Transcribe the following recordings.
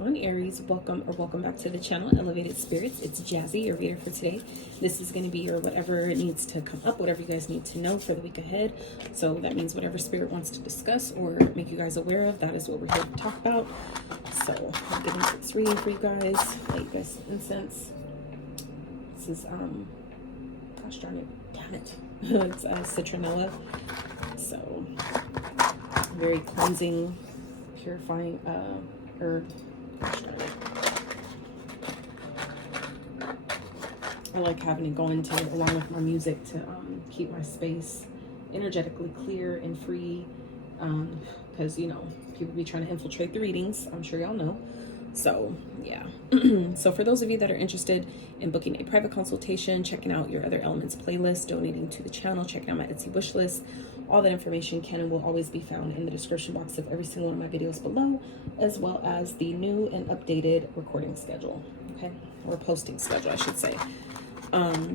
on Aries. Welcome back to the channel, Elevated Spirits. It's Jazzy, your reader for today. This is going to be your whatever needs to come up, whatever you guys need to know for the week ahead. So that means whatever spirit wants to discuss or make you guys aware of, that is what we're here to talk about. So I'll get into this reading for you guys. Light you guys some incense. This is gosh darn it, damn it. It's citronella. So very cleansing, purifying herb. I like having it go into along with my music to keep my space energetically clear and free, because you know people be trying to infiltrate the readings. I'm sure y'all know. So yeah. So for those of you that are interested in booking a private consultation, checking out your other elements playlist, donating to the channel, checking out my Etsy wish list, all that information can and will always be found in the description box of every single one of my videos below, as well as the new and updated recording schedule, okay, or posting schedule I should say.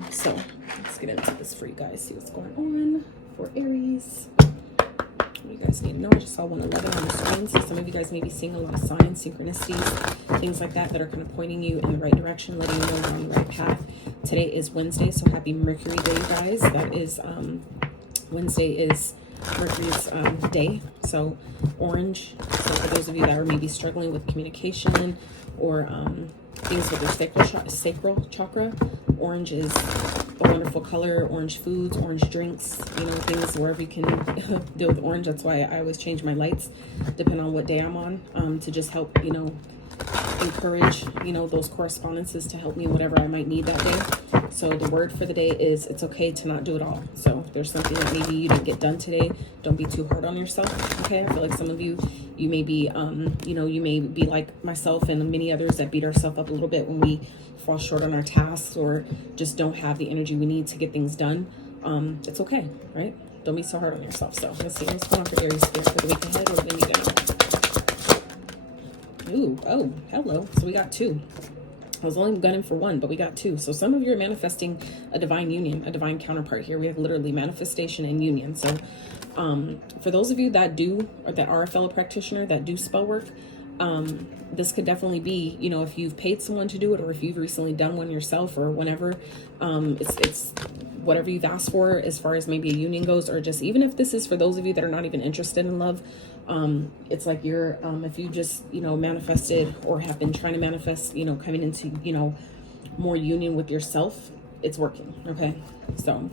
So let's get into this for you guys, see what's going on for Aries. You guys need to know, I just saw 111 on the screen, so some of you guys may be seeing a lot of signs, synchronicities, things like that are kind of pointing you in the right direction, letting you know you're on the right path. Today is Wednesday, so happy Mercury Day, guys. That is Wednesday is Mercury's day, so orange. So for those of you that are maybe struggling with communication or things with their sacral chakra, orange is a wonderful color. Orange foods, orange drinks, you know, things wherever you can deal with orange. That's why I always change my lights depending on what day I'm on, to just help, you know, encourage, you know, those correspondences to help me whatever I might need that day. So the word for the day is it's okay to not do it all. So if there's something that maybe you didn't get done today, don't be too hard on yourself. Okay, I feel like some of you may be you know, you may be like myself and many others that beat ourselves up a little bit when we fall short on our tasks or just don't have the energy we need to get things done. It's okay, right? Don't be so hard on yourself. So let's see what's going on for Aries spirit for the week ahead. What do we need to know? Ooh, oh, hello. So we got two. I was only gunning for one, but we got two. So some of you are manifesting a divine union, a divine counterpart here. We have literally manifestation and union. So for those of you that do, or that are a fellow practitioner that do spell work, this could definitely be, you know, if you've paid someone to do it or if you've recently done one yourself or whenever, it's whatever you've asked for as far as maybe a union goes, or just even if this is for those of you that are not even interested in love, it's like you're, if you just, you know, manifested or have been trying to manifest, you know, coming into, you know, more union with yourself, it's working. Okay. So,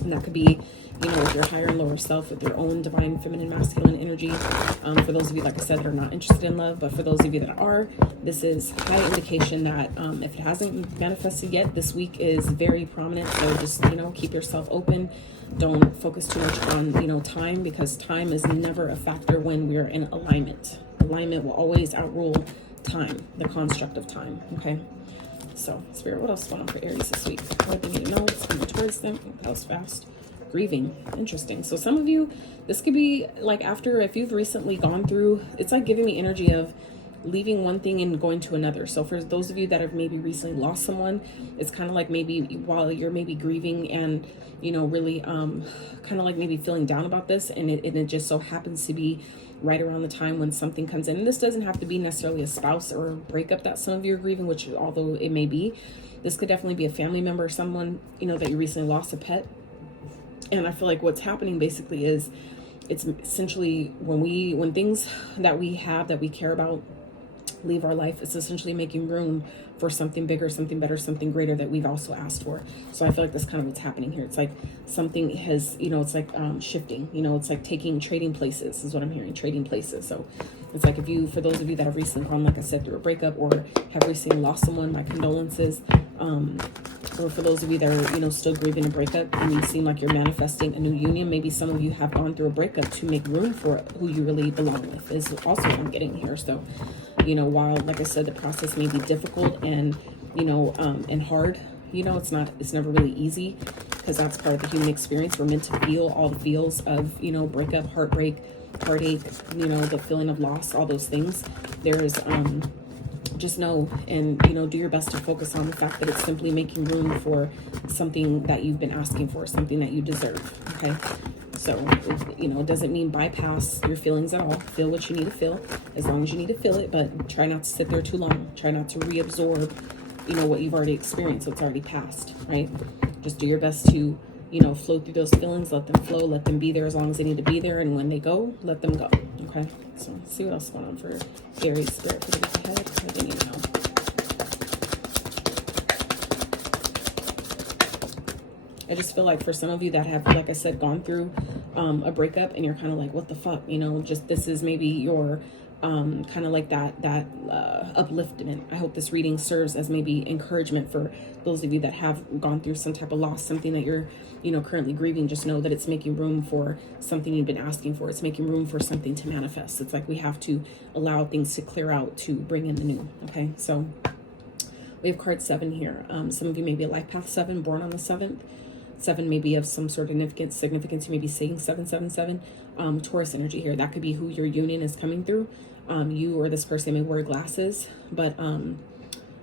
and that could be, you know, with your higher and lower self, with your own divine feminine masculine energy. For those of you, like I said, that are not interested in love, but for those of you that are, this is high indication that if it hasn't manifested yet, this week is very prominent. So just, you know, keep yourself open. Don't focus too much on, you know, time, because time is never a factor when we're in alignment. Alignment will always outrule time, the construct of time. Okay. So spirit, what else is going on for Aries this week? What do you need to know? It's coming towards them. That was fast. Grieving. Interesting. So some of you, this could be like after, if you've recently gone through, it's like giving me energy of leaving one thing and going to another. So for those of you that have maybe recently lost someone, it's kind of like maybe while you're maybe grieving and, you know, really kind of like maybe feeling down about this, and it just so happens to be right around the time when something comes in. And this doesn't have to be necessarily a spouse or a breakup that some of you are grieving, which although it may be, this could definitely be a family member or someone, you know, that you recently lost, a pet. And I feel like what's happening basically is it's essentially when things that we have, that we care about, leave our life, it's essentially making room for something bigger, something better, something greater that we've also asked for. So I feel like that's kind of what's happening here. It's like something has, you know, it's like shifting, you know, it's like trading places is what I'm hearing, trading places. So it's like if you, for those of you that have recently gone, like I said, through a breakup or have recently lost someone, my condolences. Or for those of you that are, you know, still grieving a breakup and you seem like you're manifesting a new union, maybe some of you have gone through a breakup to make room for who you really belong with, is also what I'm getting here. So, you know, while, like I said, the process may be difficult and, you know, and hard, you know, it's never really easy, because that's part of the human experience. We're meant to feel all the feels of, you know, breakup, heartbreak, heartache, you know, the feeling of loss, all those things. There is, just know and, you know, do your best to focus on the fact that it's simply making room for something that you've been asking for, something that you deserve. Okay. So, you know, it doesn't mean bypass your feelings at all. Feel what you need to feel as long as you need to feel it, but try not to sit there too long. Try not to reabsorb, you know, what you've already experienced, what's already passed, right? Just do your best to, you know, flow through those feelings, let them flow, let them be there as long as they need to be there. And when they go, let them go. Okay. So let's see what else is going on for Aries spirit for the week ahead. What do they need to know? I just feel like for some of you that have, like I said, gone through a breakup and you're kind of like, what the fuck, you know, just this is maybe your kind of like that upliftment. I hope this reading serves as maybe encouragement for those of you that have gone through some type of loss, something that you're, you know, currently grieving. Just know that it's making room for something you've been asking for. It's making room for something to manifest. It's like we have to allow things to clear out to bring in the new. Okay, so we have card 7 here. Some of you may be a life path 7, born on the 7th. 7 may be of some sort of significance. You may be saying 777. Taurus energy here. That could be who your union is coming through. You or this person may wear glasses, but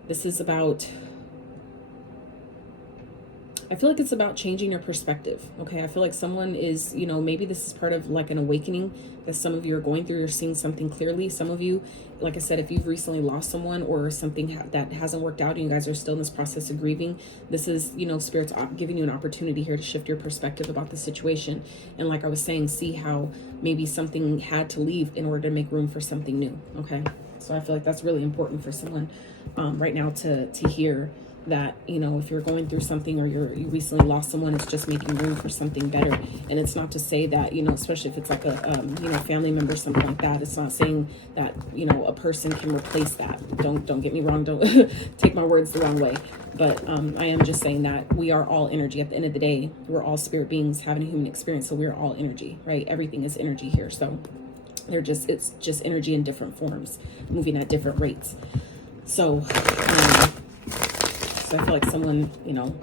this is about, I feel like it's about changing your perspective. Okay, I feel like someone is, you know, maybe this is part of like an awakening that some of you are going through. You're seeing something clearly. Some of you, like I said, if you've recently lost someone or something that hasn't worked out and you guys are still in this process of grieving, this is, you know, Spirit's giving you an opportunity here to shift your perspective about the situation. And like I was saying, see how maybe something had to leave in order to make room for something new. Okay, so I feel like that's really important for someone right now to hear that, you know, if you're going through something or you recently lost someone, it's just making room for something better. And it's not to say that, you know, especially if it's like a you know, family member, something like that, it's not saying that, you know, a person can replace that. Don't get me wrong, don't take my words the wrong way, but I am just saying that we are all energy. At the end of the day, we're all spirit beings having a human experience, so we're all energy, right? Everything is energy here. So it's just energy in different forms, moving at different rates. So so I feel like someone, you know,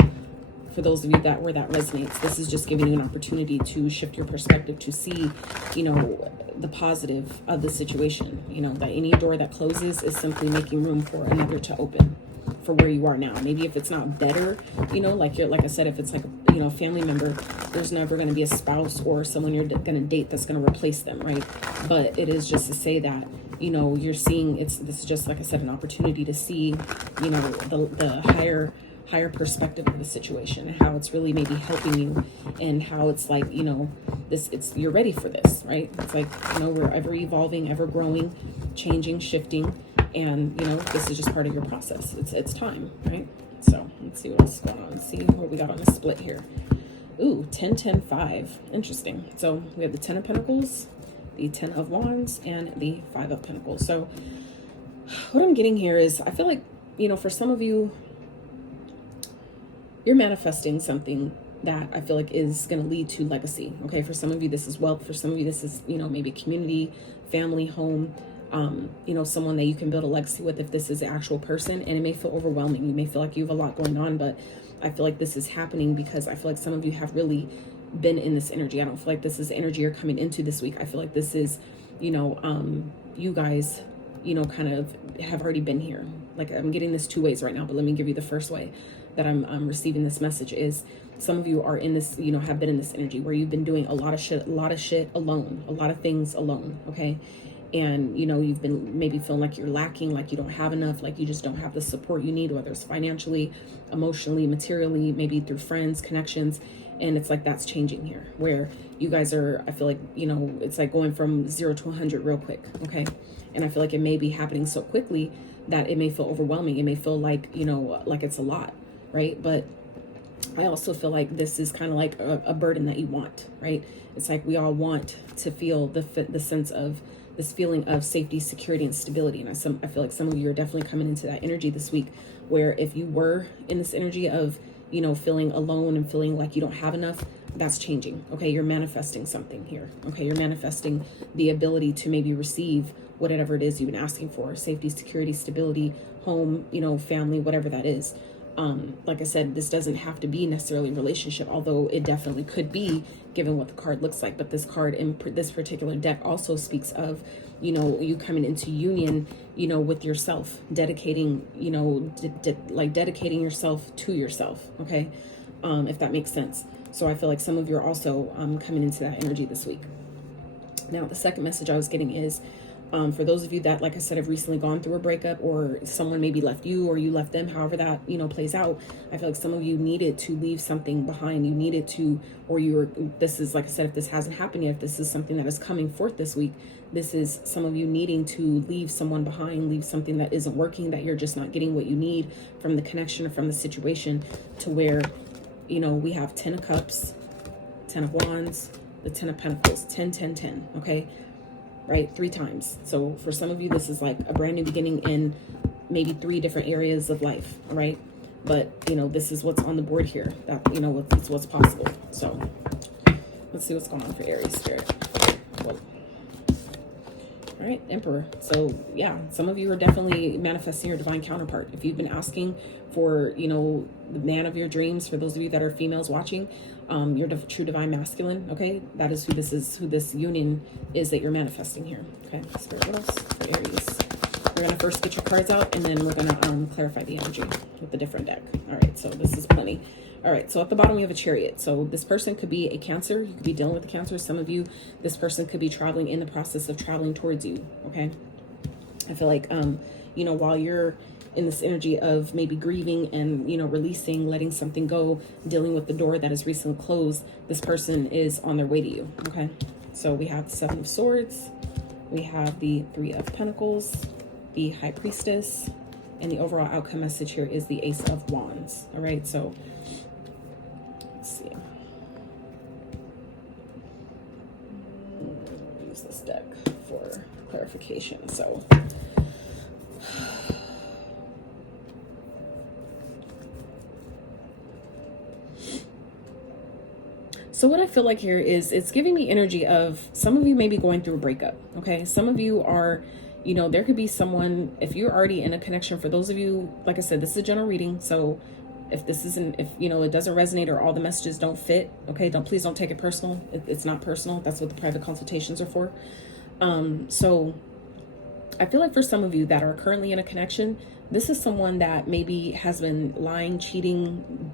for those of you that where that resonates, this is just giving you an opportunity to shift your perspective, to see, you know, the positive of the situation. You know, that any door that closes is simply making room for another to open for where you are now. Maybe if it's not better, you know, like I said, if it's like a, you know, family member, there's never going to be a spouse or someone you're going to date that's going to replace them, right? But it is just to say that, you know, you're seeing this is just, like I said, an opportunity to see, you know, the higher perspective of the situation and how it's really maybe helping you, and how it's like, you know, you're ready for this, right? It's like, you know, we're ever evolving, ever growing, changing, shifting, and, you know, this is just part of your process. It's time, right? So let's see what else is going on. Let's see what we got on the split here. Ooh, 10, 10, 5. Interesting. So we have the 10 of Pentacles, the 10 of Wands, and the 5 of Pentacles. So what I'm getting here is, I feel like, you know, for some of you, you're manifesting something that I feel like is going to lead to legacy. Okay, for some of you, this is wealth. For some of you, this is, you know, maybe community, family, home, you know, someone that you can build a legacy with if this is the actual person. And it may feel overwhelming. You may feel like you have a lot going on, but I feel like this is happening because I feel like some of you have really been in this energy. I don't feel like this is the energy you're coming into this week. I feel like this is, you know, you guys, you know, kind of have already been here. Like, I'm getting this 2 ways right now, but let me give you the first way that I'm receiving this message is some of you are in this, you know, have been in this energy where you've been doing a lot of shit alone, a lot of things alone. Okay. And, you know, you've been maybe feeling like you're lacking, like you don't have enough, like you just don't have the support you need, whether it's financially, emotionally, materially, maybe through friends, connections. And it's like, that's changing here where you guys are, I feel like, you know, it's like going from 0 to 100 real quick. Okay. And I feel like it may be happening so quickly that it may feel overwhelming. It may feel like, you know, like it's a lot, right? But I also feel like this is kind of like a burden that you want, right? It's like we all want to feel the sense of this feeling of safety, security, and stability. And I feel like some of you are definitely coming into that energy this week where if you were in this energy of, you know, feeling alone and feeling like you don't have enough, that's changing. Okay, you're manifesting something here. Okay, you're manifesting the ability to maybe receive whatever it is you've been asking for: safety, security, stability, home, you know, family, whatever that is. Like I said, this doesn't have to be necessarily a relationship, although it definitely could be given what the card looks like. But this card in this particular deck also speaks of, you know, you coming into union, you know, with yourself, dedicating, you know, like dedicating yourself to yourself. Okay. If that makes sense. So I feel like some of you are also coming into that energy this week. Now, the second message I was getting is for those of you that, like I said, have recently gone through a breakup, or someone maybe left you or you left them, however that, plays out. I feel like some of you needed to leave something behind. You needed to, or you were, this is, like I said, if this hasn't happened yet, if this is something that is coming forth this week, this is some of you needing to leave someone behind, leave something that isn't working, that you're just not getting what you need from the connection or from the situation, to where, we have 10 of Cups, 10 of Wands, the 10 of Pentacles, 10, 10, 10, okay? Right? 3 times. So for some of you, this is like a brand new beginning in maybe 3 different areas of life, right? But, this is what's on the board here. That, it's what's possible. So let's see what's going on for Aries Spirit. Whoa. All right, Emperor. So yeah, some of you are definitely manifesting your divine counterpart. If you've been asking for, the man of your dreams, for those of you that are females watching, your true divine masculine, okay? That is who this union is that you're manifesting here. Okay, Spirit, what else for Aries? We're going to first get your cards out, and then we're going to clarify the energy with the different deck. All right, so this is plenty. All right, so at the bottom we have a Chariot. So this person could be a Cancer. You could be dealing with a Cancer. Some of you, this person could be traveling, in the process of traveling towards you, okay? I feel like, while you're in this energy of maybe grieving and, releasing, letting something go, dealing with the door that is recently closed, this person is on their way to you, okay? So we have the 7 of Swords. We have the 3 of Pentacles, the High Priestess, and the overall outcome message here is the Ace of Wands. All right, so let's see. Use this deck for clarification. So what I feel like here is it's giving me energy of some of you may be going through a breakup, okay? Some of you are, there could be someone, if you're already in a connection, for those of you, like I said, this is a general reading. So if this isn't, if, it doesn't resonate or all the messages don't fit, okay, please don't take it personal. It's not personal. That's what the private consultations are for. So I feel like for some of you that are currently in a connection, this is someone that maybe has been lying, cheating,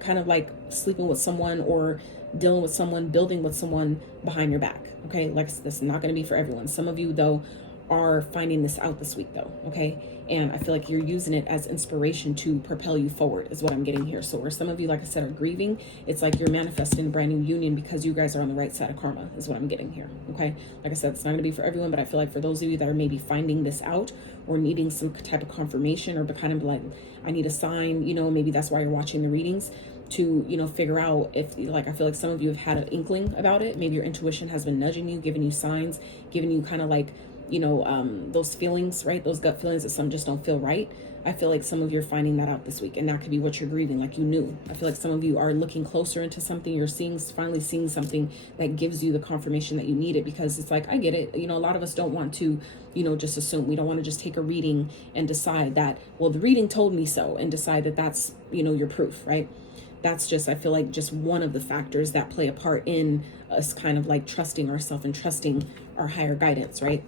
kind of like sleeping with someone or dealing with someone, building with someone behind your back. Okay, like this is not going to be for everyone. Some of you, though, are finding this out this week, though. Okay, and I feel like you're using it as inspiration to propel you forward, is what I'm getting here. So where some of you, like I said, are grieving, it's like you're manifesting a brand new union because you guys are on the right side of karma, is what I'm getting here. Okay, like I said, it's not going to be for everyone, but I feel like for those of you that are maybe finding this out or needing some type of confirmation, or kind of like, I need a sign, maybe that's why you're watching the readings, to figure out if, like, I feel like some of you have had an inkling about it. Maybe your intuition has been nudging you, giving you signs, giving you kind of like, those feelings, right? Those gut feelings that some just don't feel right. I feel like some of you are finding that out this week, and that could be what you're grieving, like you knew. I feel like some of you are looking closer into something. You're finally seeing something that gives you the confirmation that you needed, because it's like, I get it. A lot of us don't want to, just assume. We don't want to just take a reading and decide that, well, the reading told me so, and decide that that's, your proof, right? That's just, I feel like, just one of the factors that play a part in us kind of like trusting ourselves and trusting our higher guidance, right?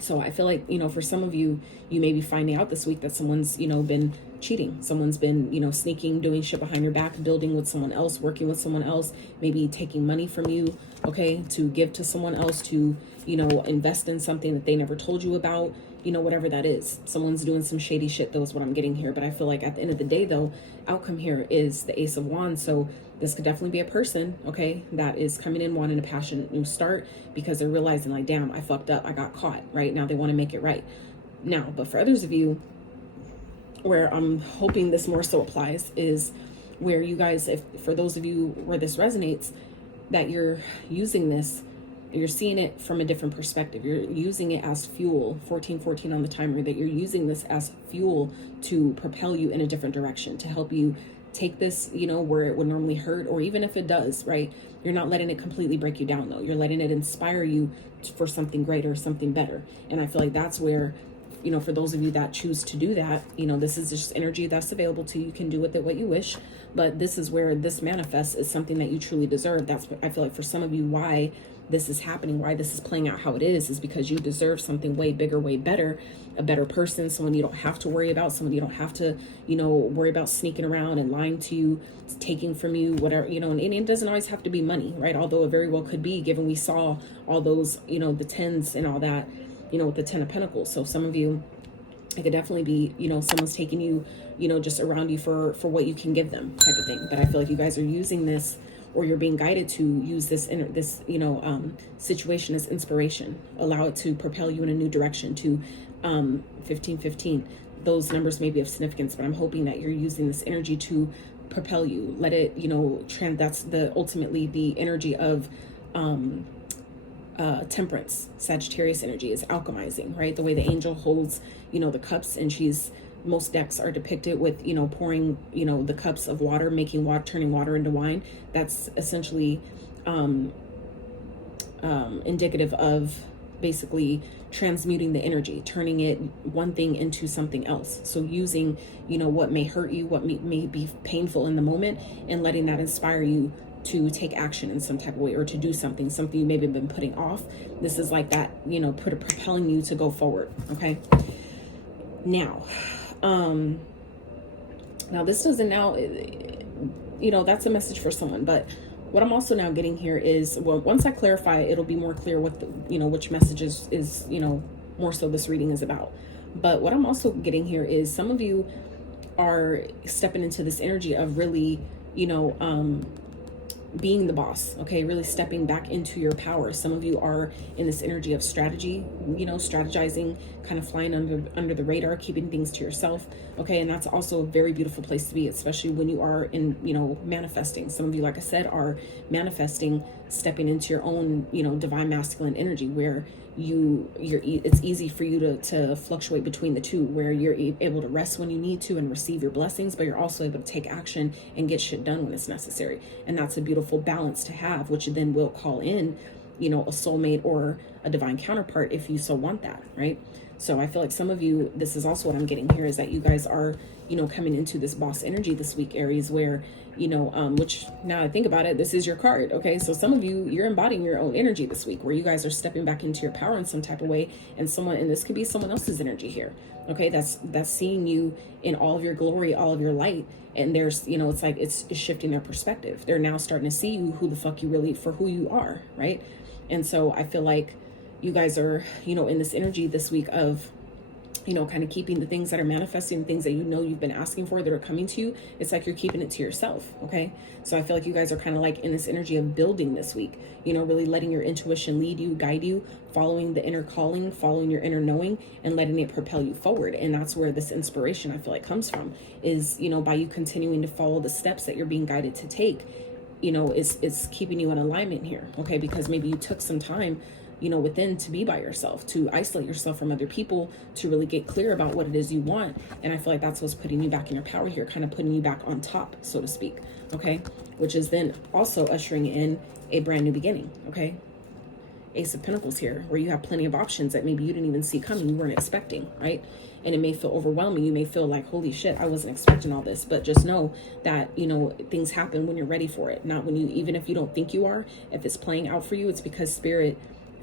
So I feel like, for some of you, you may be finding out this week that someone's, been cheating. Someone's been, sneaking, doing shit behind your back, building with someone else, working with someone else, maybe taking money from you, okay, to give to someone else, to, invest in something that they never told you about, whatever that is. Someone's doing some shady shit, though, is what I'm getting here. But I feel like at the end of the day, though, outcome here is the Ace of Wands. So this could definitely be a person, okay, that is coming in wanting a passionate new start because they're realizing, like, damn, I fucked up. I got caught, right? Now they want to make it right. Now, but for others of you, where I'm hoping this more so applies, is where you guys, if for those of you where this resonates, that you're using this, you're seeing it from a different perspective. You're using it as fuel, 1414 on the timer, that you're using this as fuel to propel you in a different direction, to help you take this, where it would normally hurt, or even if it does, right? You're not letting it completely break you down, though. You're letting it inspire you for something greater, something better. And I feel like that's where, you know, for those of you that choose to do that, you know, this is just energy that's available to you. You can do with it what you wish, but this is where this manifests is something that you truly deserve. That's what I feel like for some of you, why this is happening, why this is playing out how it is because you deserve something way bigger, way better, a better person, someone you don't have to worry about, someone you don't have to, you know, worry about sneaking around and lying to you, taking from you, whatever, you know, and it doesn't always have to be money, right? Although it very well could be, given we saw all those, you know, the tens and all that, you know, with the 10 of Pentacles. So some of you, it could definitely be, you know, someone's taking you, you know, just around you for what you can give them type of thing. But I feel like you guys are using this, or you're being guided to use this you know, situation as inspiration. Allow it to propel you in a new direction to 1515. Those numbers may be of significance, but I'm hoping that you're using this energy to propel you. Let it, you know, that's the ultimately the energy of temperance. Sagittarius energy is alchemizing, right? The way the angel holds, you know, the cups, and most decks are depicted with, you know, pouring, you know, the cups of water, making water, turning water into wine. That's essentially indicative of basically transmuting the energy, turning it one thing into something else. So using, you know, what may hurt you, what may be painful in the moment, and letting that inspire you to take action in some type of way, or to do something you maybe have been putting off. This is like that, you know, propelling you to go forward. Okay. Now, now this doesn't you know, that's a message for someone, but what I'm also now getting here is, well, once I clarify, it'll be more clear what the, you know, which message is, you know, more so this reading is about. But what I'm also getting here is some of you are stepping into this energy of really, you know, being the boss, okay, really stepping back into your power. Some of you are in this energy of strategy, you know, strategizing, kind of flying under the radar, keeping things to yourself, okay, and that's also a very beautiful place to be, especially when you are in, you know, manifesting. Some of you, like I said, are manifesting, stepping into your own, you know, divine masculine energy, where it's easy for you to fluctuate between the two, where you're able to rest when you need to and receive your blessings, but you're also able to take action and get shit done when it's necessary. And that's a beautiful balance to have, which then will call in, you know, a soulmate or a divine counterpart if you so want that, right? So I feel like some of you, this is also what I'm getting here, is that you guys are, you know, coming into this boss energy this week, Aries, where, you know, which now I think about it, this is your card. Okay. So some of you, you're embodying your own energy this week, where you guys are stepping back into your power in some type of way. And this could be someone else's energy here. Okay. That's seeing you in all of your glory, all of your light. And there's, you know, it's like, it's shifting their perspective. They're now starting to see you, who the fuck you really, for who you are. Right. And so I feel like you guys are, you know, in this energy this week of, you know, kind of keeping the things that are manifesting, things that, you know, you've been asking for that are coming to you. It's like you're keeping it to yourself. Okay. So I feel like you guys are kind of like in this energy of building this week, you know, really letting your intuition lead you, guide you, following the inner calling, following your inner knowing, and letting it propel you forward. And that's where this inspiration, I feel like, comes from, is, you know, by you continuing to follow the steps that you're being guided to take, you know, is keeping you in alignment here. Okay. Because maybe you took some time, you know, within, to be by yourself, to isolate yourself from other people, to really get clear about what it is you want. And I feel like that's what's putting you back in your power here, kind of putting you back on top, so to speak. Okay. Which is then also ushering in a brand new beginning. Okay. Ace of Pentacles here, where you have plenty of options that maybe you didn't even see coming, you weren't expecting, right? And it may feel overwhelming. You may feel like, holy shit, I wasn't expecting all this. But just know that, you know, things happen when you're ready for it. Not when you, even if you don't think you are, if it's playing out for you, it's because spirit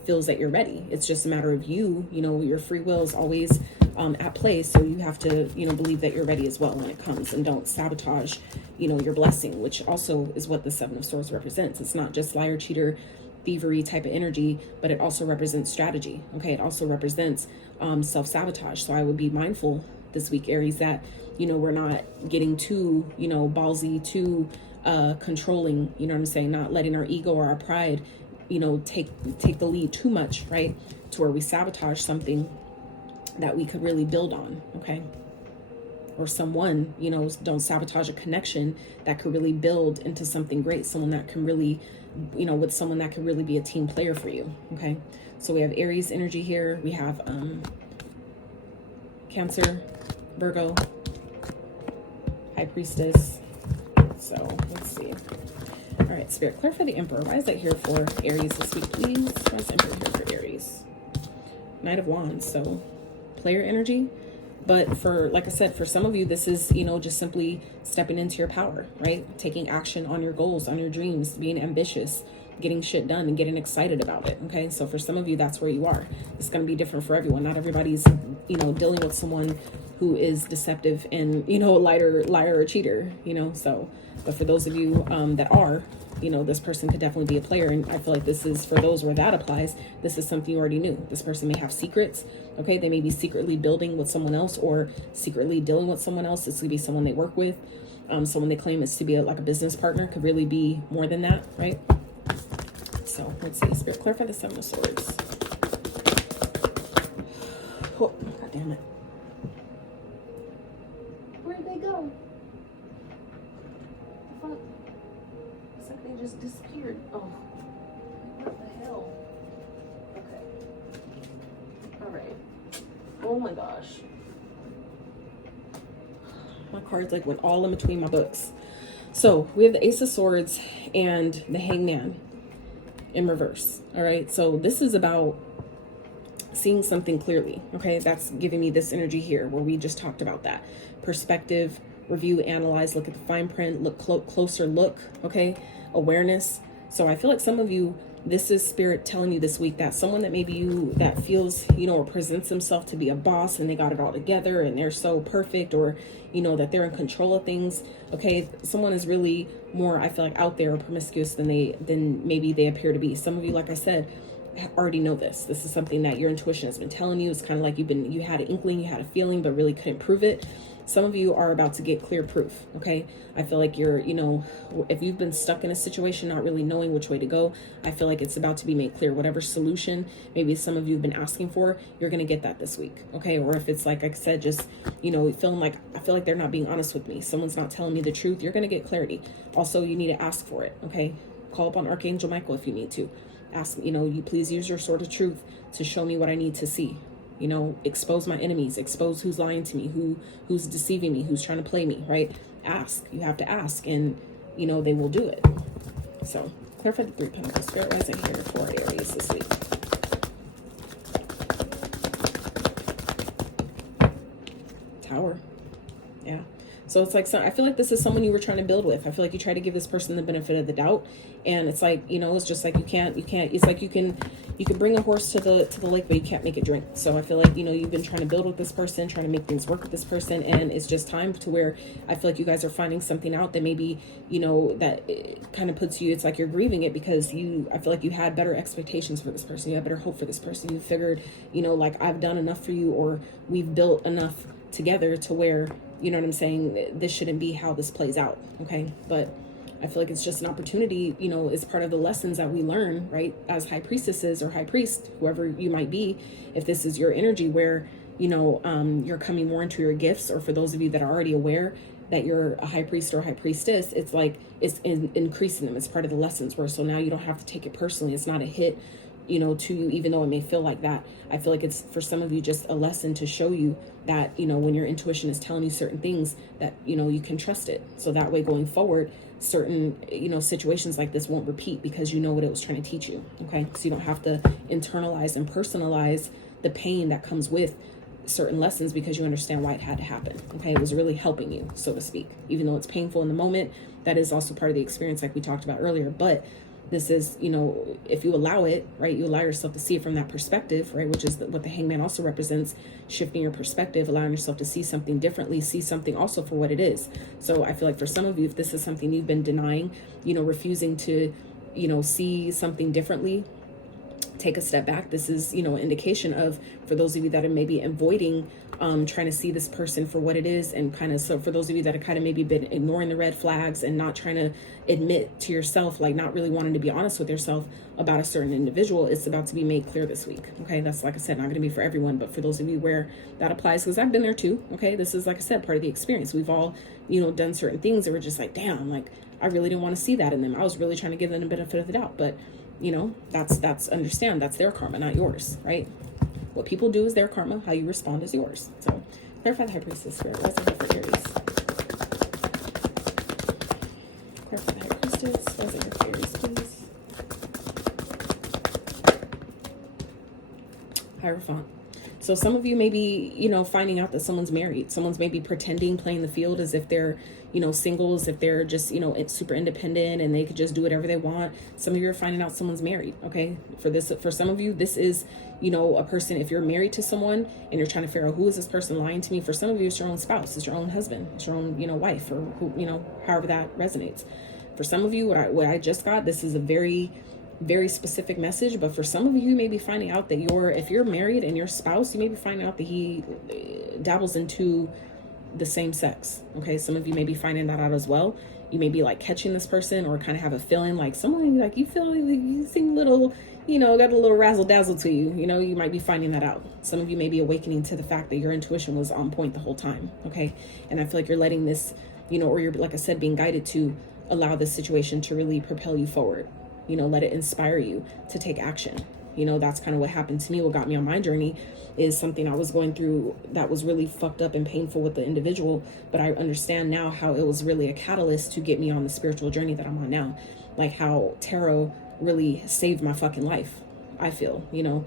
feels that you're ready. It's just a matter of you know, your free will is always at play. So you have to, you know, believe that you're ready as well when it comes, and don't sabotage, you know, your blessing, which also is what the Seven of Swords represents. It's not just liar, cheater, thievery type of energy, but it also represents strategy. Okay. It also represents self-sabotage. So I would be mindful this week, Aries, that, you know, we're not getting too, you know, ballsy, too controlling, you know what I'm saying? Not letting our ego or our pride, you know, take the lead too much, right? To where we sabotage something that we could really build on. Okay. Or someone, you know, don't sabotage a connection that could really build into something great. Someone that can really, you know, with someone that can really be a team player for you. Okay. So we have Aries energy here. We have Cancer, Virgo, High Priestess. So let's see. All right, Spirit, clarify the Emperor. Why is that here for Aries this week, please? Why is Emperor here for Aries? Knight of Wands. So player energy. But for, like I said, for some of you, this is, you know, just simply stepping into your power, right? Taking action on your goals, on your dreams, being ambitious, getting shit done and getting excited about it. Okay. So for some of you, that's where you are. It's going to be different for everyone. Not everybody's, you know, dealing with someone who is deceptive and, you know, liar or cheater, you know. So, but for those of you that are, you know, this person could definitely be a player. And I feel like this is, for those where that applies, this is something you already knew. This person may have secrets. Okay. They may be secretly building with someone else or secretly dealing with someone else. This could be someone they work with. Someone they claim is to be like a business partner, could really be more than that, right? So let's see. Spirit, clarify the Seven of Swords. Oh, God damn it. Where'd they go? The fuck? It's like they just disappeared. Oh, what the hell? Okay. All right. Oh my gosh. My cards like went all in between my books. So we have the Ace of Swords and the Hangman in reverse. All right. So this is about seeing something clearly. Okay. That's giving me this energy here where we just talked about that. Perspective, review, analyze, look at the fine print, look closer look. Okay. Awareness. So I feel like some of you, this is Spirit telling you this week that someone that maybe you, that feels, you know, or presents himself to be a boss and they got it all together and they're so perfect, or, you know, that they're in control of things. Okay. Someone is really more, I feel like, out there or promiscuous than maybe they appear to be. Some of you, like I said, already know this. This is something that your intuition has been telling you. It's kind of like you had an inkling, you had a feeling, but really couldn't prove it. Some of you are about to get clear proof. Okay. I feel like you're, you know, if you've been stuck in a situation, not really knowing which way to go, I feel like it's about to be made clear. Whatever solution maybe some of you have been asking for, you're going to get that this week. Okay. Or if it's like I said, just, you know, feeling like, I feel like they're not being honest with me. Someone's not telling me the truth. You're going to get clarity. Also, you need to ask for it. Okay. Call upon Archangel Michael if you need to. Ask, you know, you please use your sword of truth to show me what I need to see. You know, expose my enemies, expose who's lying to me, who's deceiving me, who's trying to play me, right? Ask. You have to ask, and, you know, they will do it. So, clarify the Three of Pentacles. Spirit rising here for Aries this week. Tower. Yeah. So it's like, I feel like this is someone you were trying to build with. I feel like you try to give this person the benefit of the doubt. And it's like, you know, it's just like, you can't, it's like you can bring a horse to the lake, but you can't make it drink. So I feel like, you know, you've been trying to build with this person, trying to make things work with this person. And it's just time to where I feel like you guys are finding something out that maybe, you know, that it kind of puts you, it's like you're grieving it because I feel like you had better expectations for this person. You had better hope for this person. You figured, you know, like, I've done enough for you, or we've built enough together to where, you know what I'm saying, this shouldn't be how this plays out. Okay. But I feel like it's just an opportunity, you know, it's part of the lessons that we learn, right? As high priestesses or high priest, whoever you might be, if this is your energy where, you know, you're coming more into your gifts, or for those of you that are already aware that you're a high priest or a high priestess, it's like, it's increasing them. It's part of the lessons where, so now you don't have to take it personally. It's not a hit, you know, to you, even though it may feel like that. I feel like it's, for some of you, just a lesson to show you that, you know, when your intuition is telling you certain things, that, you know, you can trust it. So that way going forward, certain, you know, situations like this won't repeat because you know what it was trying to teach you. Okay. So you don't have to internalize and personalize the pain that comes with certain lessons because you understand why it had to happen. Okay. It was really helping you, so to speak, even though it's painful in the moment. That is also part of the experience, like we talked about earlier. But this is, you know, if you allow it, right, you allow yourself to see it from that perspective, right, which is what the Hangman also represents, shifting your perspective, allowing yourself to see something differently, see something also for what it is. So I feel like for some of you, if this is something you've been denying, you know, refusing to, you know, see something differently, take a step back. This is, you know, an indication of, for those of you that are maybe avoiding trying to see this person for what it is, and kind of, so for those of you that have kind of maybe been ignoring the red flags and not trying to admit to yourself, like not really wanting to be honest with yourself about a certain individual, it's about to be made clear this week. Okay. That's, like I said, not going to be for everyone, but for those of you where that applies, because I've been there too. Okay. This is, like I said, part of the experience. We've all, you know, done certain things that were just like, damn, like I really didn't want to see that in them. I was really trying to give them the benefit of the doubt, but you know, that's understand, that's their karma, not yours, right? What people do is their karma. How you respond is yours. So clarify the High Priestess Spirit. What's the for Aries? Clarify the High Priestess. What's the for Aries, please? Hierophant. So some of you may be, you know, finding out that someone's married. Someone's maybe pretending, playing the field as if they're, you know, singles, if they're just, you know, super independent and they could just do whatever they want. Some of you are finding out someone's married, okay? For some of you, this is, you know, a person, if you're married to someone and you're trying to figure out who is this person lying to me, for some of you, it's your own spouse, it's your own husband, it's your own, you know, wife, or who, you know, however that resonates. For some of you, what I just got, this is a very specific message, but for some of you, you may be finding out that if you're married and your spouse, you may be finding out that he dabbles into the same sex. Okay, some of you may be finding that out as well. You may be like catching this person, or kind of have a feeling like someone, like you feel like you seem a little, you know, got a little razzle dazzle to you. You know, you might be finding that out. Some of you may be awakening to the fact that your intuition was on point the whole time. Okay, and I feel like you're letting this, you know, or you're, like I said, being guided to allow this situation to really propel you forward. You know, let it inspire you to take action. You know, that's kind of what happened to me. What got me on my journey is something I was going through that was really fucked up and painful with the individual. But I understand now how it was really a catalyst to get me on the spiritual journey that I'm on now. Like how tarot really saved my fucking life, I feel, you know.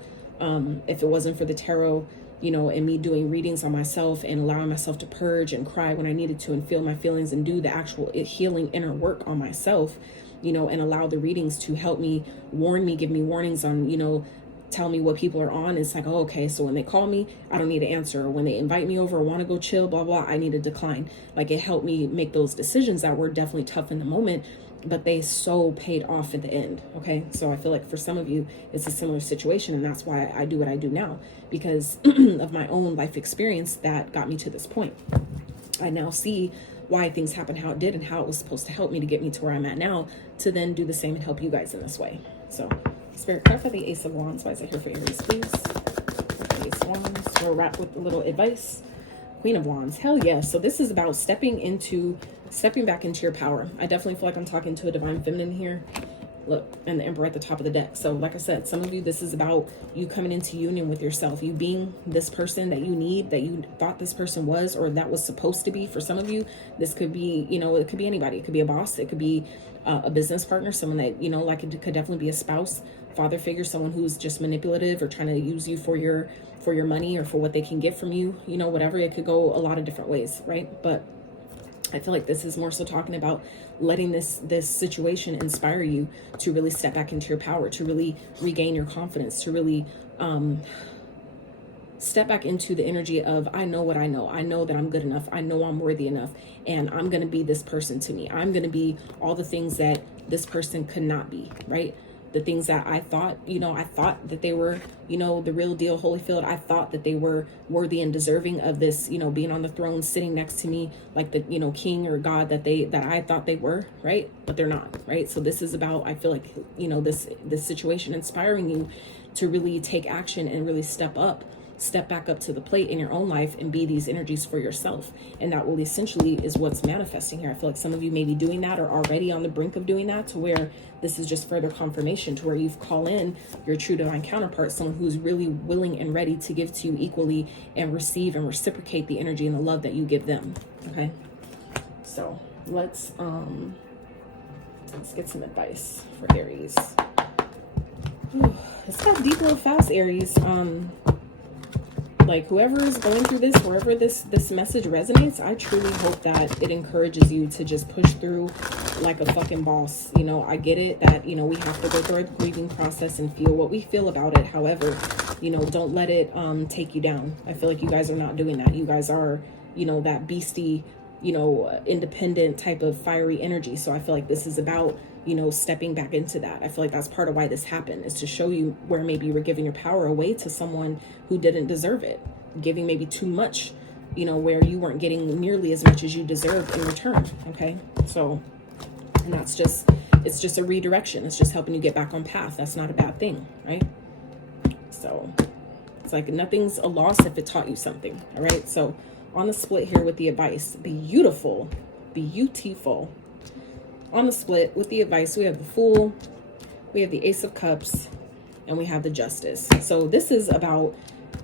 If it wasn't for the tarot, you know, and me doing readings on myself and allowing myself to purge and cry when I needed to and feel my feelings and do the actual healing inner work on myself, you know, and allow the readings to help me, warn me, give me warnings on, you know, tell me what people are on. It's like, oh, okay, so when they call me, I don't need to answer. Or when they invite me over or want to go chill, blah, blah, I need to decline. Like, it helped me make those decisions that were definitely tough in the moment, but they so paid off at the end. Okay, so I feel like for some of you, it's a similar situation. And that's why I do what I do now, because of my own life experience that got me to this point. I now see why things happened how it did and how it was supposed to help me to get me to where I'm at now, to then do the same and help you guys in this way. So Spirit, clarify the Ace of Wands. Why is it here for Aries, please? The Ace of Wands. We'll wrap with a little advice. Queen of Wands. Hell yes. So this is about stepping back into your power. I definitely feel like I'm talking to a divine feminine here. Look, and the Emperor at the top of the deck. So like I said, some of you, this is about you coming into union with yourself, you being this person that you need, that you thought this person was, or that was supposed to be. For some of you, this could be, you know, it could be anybody. It could be a boss. It could be a business partner, someone that, you know, like it could definitely be a spouse, father figure, someone who's just manipulative or trying to use you for your money or for what they can get from you, you know, whatever. It could go a lot of different ways, right? But I feel like this is more so talking about letting this situation inspire you to really step back into your power, to really regain your confidence, to really step back into the energy of, I know what I know. I know that I'm good enough. I know I'm worthy enough. And I'm going to be this person to me. I'm going to be all the things that this person could not be, right? The things that I thought, you know, I thought that they were, you know, the real deal, Holyfield. I thought that they were worthy and deserving of this, you know, being on the throne, sitting next to me like the, you know, king or God that I thought they were, right? But they're not, right? So this is about, I feel like, you know, this situation inspiring you to really take action and really step back up to the plate in your own life and be these energies for yourself. And that will essentially is what's manifesting here. I feel like some of you may be doing that or already on the brink of doing that, to where this is just further confirmation to where you've called in your true divine counterpart, someone who's really willing and ready to give to you equally and receive and reciprocate the energy and the love that you give them. Okay, so let's get some advice for Aries. Ooh, it's got deep real fast, Aries. Like, whoever is going through this, wherever this message resonates, I truly hope that it encourages you to just push through like a fucking boss. You know, I get it that, you know, we have to go through a grieving process and feel what we feel about it. However, you know, don't let it take you down. I feel like you guys are not doing that. You guys are, you know, that beastie, you know, independent type of fiery energy. So I feel like this is about, you know, stepping back into that. I feel like that's part of why this happened, is to show you where maybe you were giving your power away to someone who didn't deserve it, giving maybe too much, you know, where you weren't getting nearly as much as you deserved in return. Okay, so, and that's just, it's just a redirection. It's just helping you get back on path. That's not a bad thing, right? So it's like nothing's a loss if it taught you something. All right, so on the split here with the advice, beautiful. On the split with the advice, we have the Fool, we have the Ace of Cups, and we have the Justice. So this is about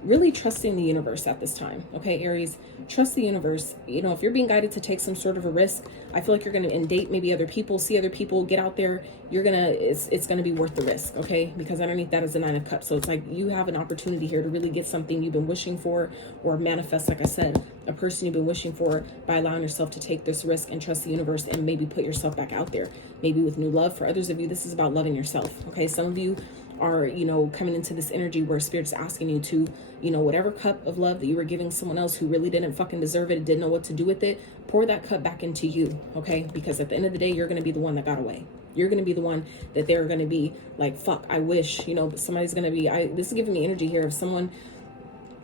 really trusting the universe at this time. Okay, Aries, trust the universe. You know, if you're being guided to take some sort of a risk, I feel like you're going to date maybe other people, see other people, get out there. It's going to be worth the risk. Okay, because underneath that is the 9 of Cups. So it's like you have an opportunity here to really get something you've been wishing for, or manifest, like I said, a person you've been wishing for, by allowing yourself to take this risk and trust the universe, and maybe put yourself back out there, maybe with new love. For others of you, this is about loving yourself. Okay, some of you are, you know, coming into this energy where Spirit's asking you to, you know, whatever cup of love that you were giving someone else who really didn't fucking deserve it and didn't know what to do with it, pour that cup back into you. Okay, because at the end of the day, you're going to be the one that got away. You're going to be the one that they're going to be like, fuck, I wish, you know, but somebody's going to be, this is giving me energy here of someone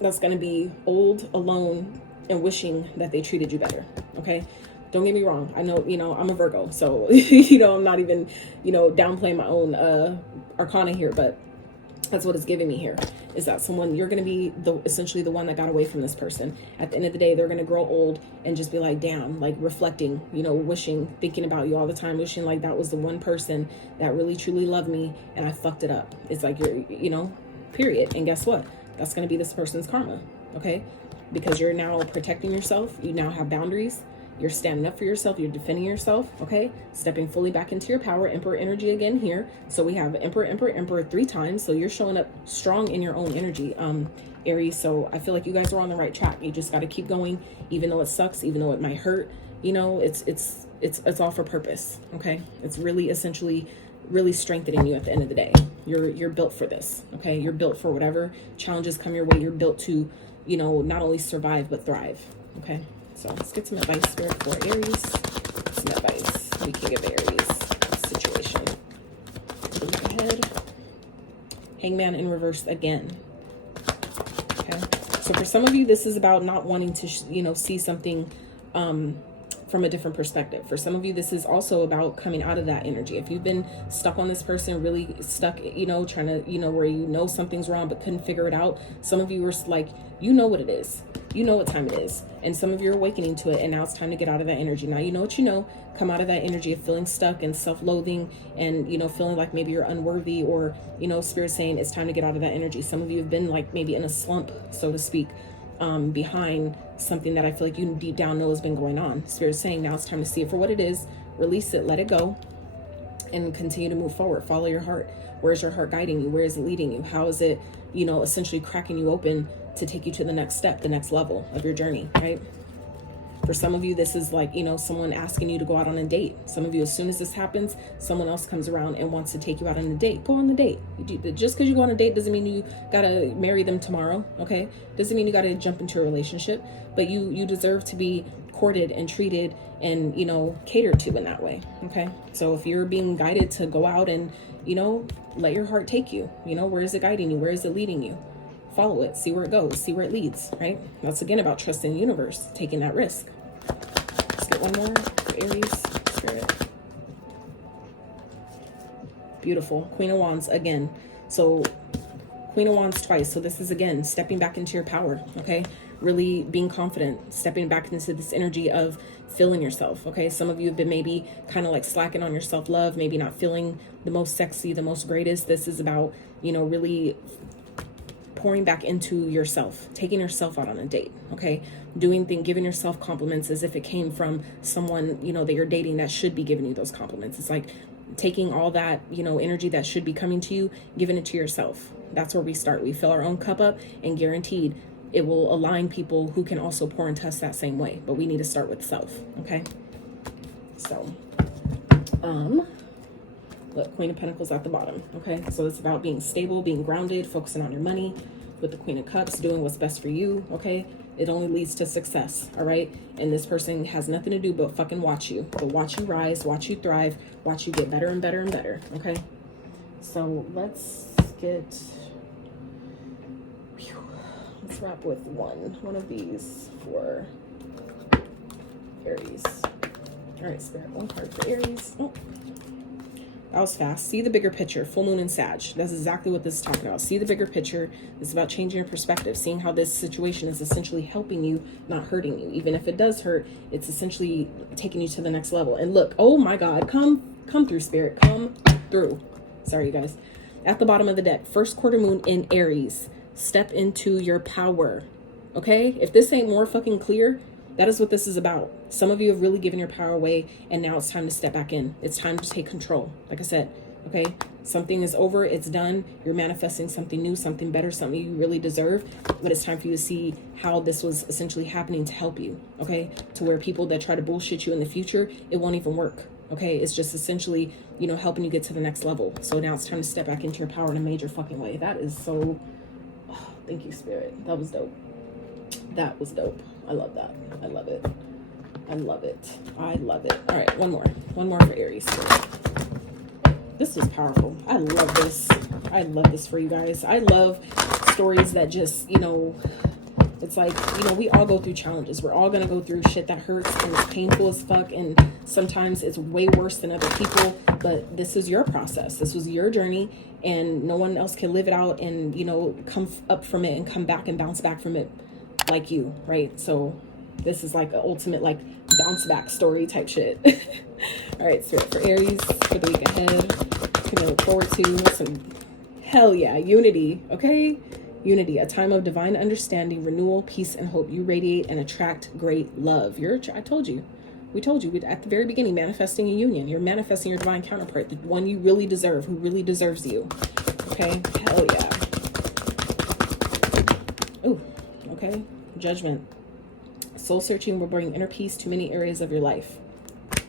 that's going to be old, alone, and wishing that they treated you better. Okay, don't get me wrong. I know, you know, I'm a Virgo, so, you know, I'm not even, you know, downplaying my own arcana here, but that's what it's giving me here, is that someone, you're going to be essentially the one that got away from this person. At the end of the day, they're going to grow old and just be like, damn, like reflecting, you know, wishing, thinking about you all the time, wishing like that was the one person that really truly loved me and I fucked it up. It's like, you're, you know, period. And guess what? That's going to be this person's karma. Okay, because you're now protecting yourself. You now have boundaries. You're standing up for yourself. You're defending yourself. Okay, stepping fully back into your power. Emperor energy again here. So we have Emperor, Emperor, Emperor 3 times. So you're showing up strong in your own energy, Aries. So I feel like you guys are on the right track. You just got to keep going, even though it sucks, even though it might hurt. You know, it's all for purpose. Okay, it's really essentially really strengthening you at the end of the day. You're built for this. Okay, you're built for whatever challenges come your way. You're built to, you know, not only survive but thrive. Okay. So let's get some advice, Spirit, for Aries. Some advice we can give Aries situation. Look ahead. Hangman in reverse again. Okay. So for some of you, this is about not wanting to, you know, see something from a different perspective. For some of you, this is also about coming out of that energy. If you've been stuck on this person, really stuck, you know, trying to, you know, where you know something's wrong but couldn't figure it out. Some of you were like, you know what it is. You know what time it is. And some of you are awakening to it, and now it's time to get out of that energy. Now you know what you know. Come out of that energy of feeling stuck and self-loathing and, you know, feeling like maybe you're unworthy, or, you know, Spirit saying it's time to get out of that energy. Some of you have been like maybe in a slump, so to speak, behind something that I feel like you deep down know has been going on. Spirit saying now it's time to see it for what it is, release it, let it go, and continue to move forward. Follow your heart. Where's your heart guiding you? Where is it leading you? How is it, you know, essentially cracking you open to take you to the next step, the next level of your journey, right? For some of you, this is like, you know, someone asking you to go out on a date. Some of you, as soon as this happens, someone else comes around and wants to take you out on a date. Go on the date. Just because you go on a date doesn't mean you gotta marry them tomorrow, okay? Doesn't mean you gotta jump into a relationship, but you deserve to be courted and treated and, you know, catered to in that way, okay? So if you're being guided to go out and, you know, let your heart take you, you know, where is it guiding you? Where is it leading you? Follow it, see where it goes, see where it leads, right? That's again about trusting the universe, taking that risk. Let's get one more for Aries, Spirit. Beautiful. Queen of Wands again. So Queen of Wands twice. So this is again stepping back into your power, okay? Really being confident, stepping back into this energy of feeling yourself, okay? Some of you have been maybe kind of like slacking on your self-love, maybe not feeling the most sexy, the most greatest. This is about, you know, really pouring back into yourself, taking yourself out on a date, okay? Giving yourself compliments as if it came from someone, you know, that you're dating that should be giving you those compliments. It's like taking all that, you know, energy that should be coming to you, giving it to yourself. That's where we start. We fill our own cup up, and guaranteed it will align people who can also pour into us that same way. But we need to start with self, okay? So, look, Queen of Pentacles at the bottom, okay? So it's about being stable, being grounded, focusing on your money with the Queen of Cups, doing what's best for you, okay? It only leads to success, all right? And this person has nothing to do but fucking watch you. But watch you rise, watch you thrive, watch you get better and better and better, okay? So let's wrap with one of these for Aries. All right, Spirit, one card for Aries. Oh. That was fast. See the bigger picture. Full moon and Sag. That's exactly what this is talking about. See the bigger picture. It's about changing your perspective, seeing how this situation is essentially helping you, not hurting you. Even if it does hurt, it's essentially taking you to the next level. And look, oh my God, come through, Spirit. Come through. Sorry, you guys. At the bottom of the deck, first quarter moon in Aries. Step into your power. Okay? If this ain't more fucking clear, that is what this is about. Some of you have really given your power away, and now it's time to step back in. It's time to take control. Like I said, okay? Something is over. It's done. You're manifesting something new, something better, something you really deserve. But it's time for you to see how this was essentially happening to help you, okay? To where people that try to bullshit you in the future, it won't even work, okay? It's just essentially, you know, helping you get to the next level. So now it's time to step back into your power in a major fucking way. That is so... Oh, thank you, Spirit. That was dope. That was dope. I love that. I love it. I love it. I love it. All right, one more. One more for Aries. This is powerful. I love this. I love this for you guys. I love stories that just, you know, it's like, you know, we all go through challenges. We're all going to go through shit that hurts and it's painful as fuck. And sometimes it's way worse than other people. But this is your process. This was your journey. And no one else can live it out and, you know, come up from it and come back and bounce back from it like you, right? So this is like an ultimate like bounce back story type shit. All right, Spirit, for Aries for the week ahead, can look forward to some hell yeah unity. Okay, unity, a time of divine understanding, renewal, peace, and hope. You radiate and attract great love. I told you, we told you at the very beginning, manifesting a union. You're manifesting your divine counterpart, the one you really deserve, who really deserves you. Okay, hell yeah. Ooh, okay, judgment. Soul searching will bring inner peace to many areas of your life.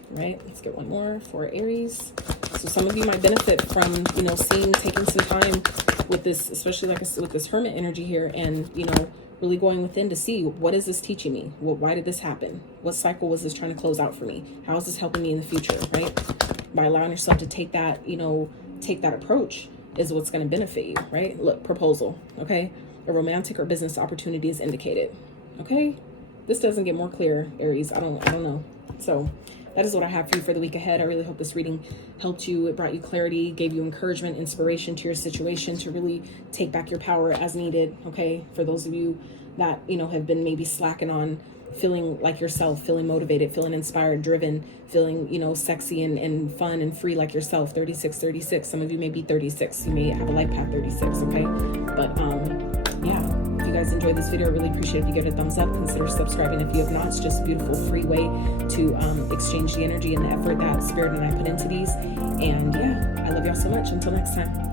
Right, let's get one more for Aries. So some of you might benefit from, you know, taking some time with this, especially like with this hermit energy here, and, you know, really going within to see, what is this teaching me? Why did this happen? What cycle was this trying to close out for me? How is this helping me in the future, right? By allowing yourself to take that, you know, take that approach is what's going to benefit you, right? Look, proposal, okay? A romantic or business opportunity is indicated, okay? This doesn't get more clear, Aries. I don't know. So that is what I have for you for the week ahead. I really hope this reading helped you. It brought you clarity, gave you encouragement, inspiration to your situation to really take back your power as needed. Okay. For those of you that, you know, have been maybe slacking on feeling like yourself, feeling motivated, feeling inspired, driven, feeling, you know, sexy and fun and free like yourself. 36. Some of you may be 36. You may have a life path 36. Okay. But, yeah. If you guys enjoyed this video, I really appreciate it if you give it a thumbs up. Consider subscribing if you have not. It's just a beautiful free way to exchange the energy and the effort that Spirit and I put into these. And yeah, I love y'all so much. Until next time.